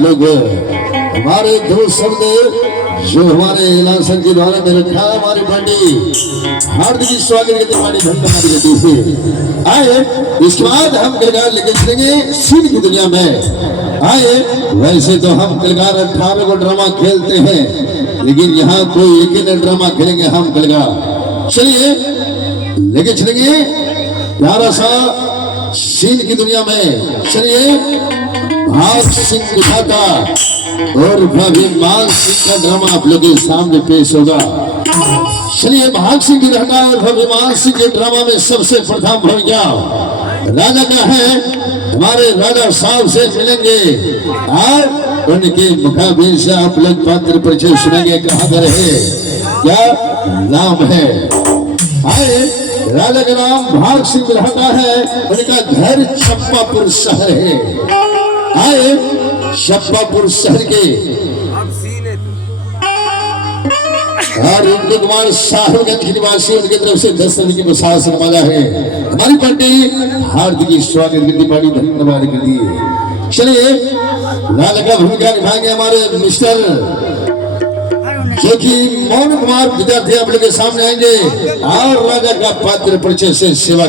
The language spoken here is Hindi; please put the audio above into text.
लोग हमारे दो शब्द जो हमारे इलासन के द्वारा में रखा हमारी पार्टी हार्दिक स्वागत करते हमारी धन्यवाद देती है। आए इसके बाद हम किरदार लेके चलेंगे सीन की दुनिया में। आए वैसे तो हम किरदार 18 को ड्रामा खेलते हैं, लेकिन यहाँ कोई एक ही ड्रामा खेलेंगे हम किरदार। चलिए लेके चलेंगे प्यारा सा सीन की दुनिया में। चलिए भाग सिंह दिखाता और भविमान सिंह का ड्रामा आप लोगों के सामने पेश होगा। चलिए भाग सिंह दिखाता और भविमान सिंह के ड्रामा में सबसे प्रथम भूमिका राजा का है। हमारे राजा साहब से मिलेंगे और उनके मुकाबले से आप लोग पात्र परिचय सुनेंगे। कहाँ पर है, क्या नाम है। आए राजा का नाम भाग सिंह रहता है, उनका घर चंपापुर शहर है। आए चंपापुर शहर के उनके कुमार साहबगंज के निवासी उनकी तरफ से 10 रुपये की प्रशासन वाला है। हमारी पार्टी हार्दिक स्वागत करती पार्टी धन्यवाद करती है। चलिए राजा का भूमिका निभाएंगे हमारे मिस्टर जो कि मोहन कुमार विद्यार्थी आप लोग के सामने आएंगे और राजा का पात्र परिचय से सेवा